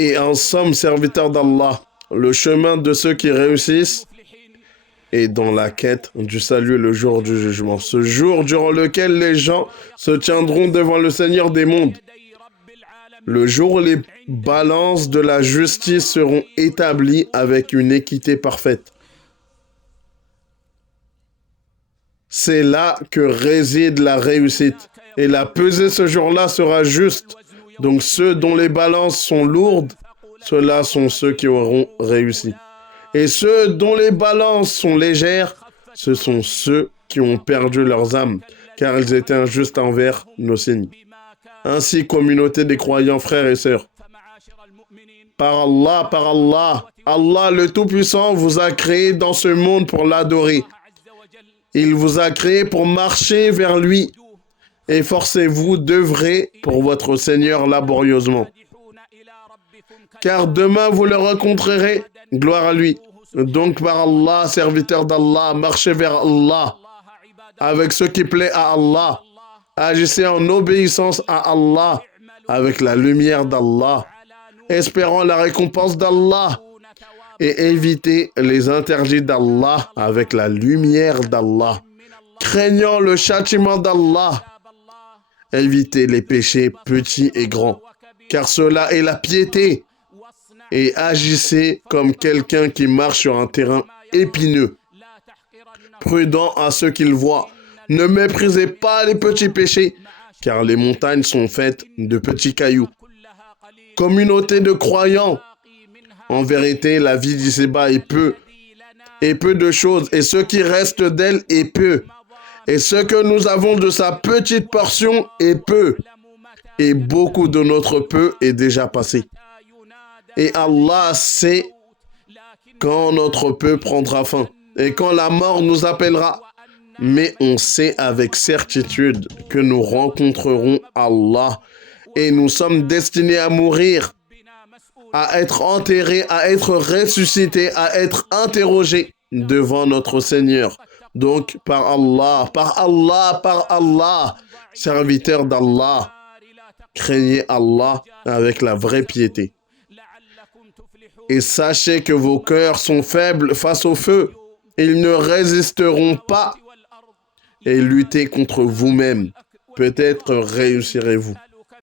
Et en somme, serviteurs d'Allah, le chemin de ceux qui réussissent est dans la quête du salut le jour du jugement. Ce jour durant lequel les gens se tiendront devant le Seigneur des mondes. Le jour où les balances de la justice seront établies avec une équité parfaite. C'est là que réside la réussite. Et la pesée ce jour-là sera juste. Donc ceux dont les balances sont lourdes, ceux-là sont ceux qui auront réussi. Et ceux dont les balances sont légères, ce sont ceux qui ont perdu leurs âmes, car ils étaient injustes envers nos signes. Ainsi, communauté des croyants, frères et sœurs, par Allah, Allah le Tout-Puissant vous a créé dans ce monde pour l'adorer. Il vous a créé pour marcher vers lui. Efforcez-vous d'œuvrer pour votre Seigneur laborieusement. Car demain vous le rencontrerez, gloire à lui. Donc par Allah, serviteur d'Allah, marchez vers Allah avec ce qui plaît à Allah. Agissez en obéissance à Allah avec la lumière d'Allah, espérant la récompense d'Allah et évitez les interdits d'Allah avec la lumière d'Allah, craignant le châtiment d'Allah. Évitez les péchés petits et grands, car cela est la piété. Et agissez comme quelqu'un qui marche sur un terrain épineux, prudent à ce qu'il voit. Ne méprisez pas les petits péchés, car les montagnes sont faites de petits cailloux. Communauté de croyants, en vérité, la vie d'ici-bas est peu de choses, et ce qui reste d'elle est peu. Et ce que nous avons de sa petite portion est peu, et beaucoup de notre peu est déjà passé. Et Allah sait quand notre peu prendra fin et quand la mort nous appellera. Mais on sait avec certitude que nous rencontrerons Allah et nous sommes destinés à mourir, à être enterrés, à être ressuscités, à être interrogés devant notre Seigneur. Donc par Allah, serviteurs d'Allah, craignez Allah avec la vraie piété. Et sachez que vos cœurs sont faibles face au feu. Ils ne résisteront pas. Et luttez contre vous-même. Peut-être réussirez-vous.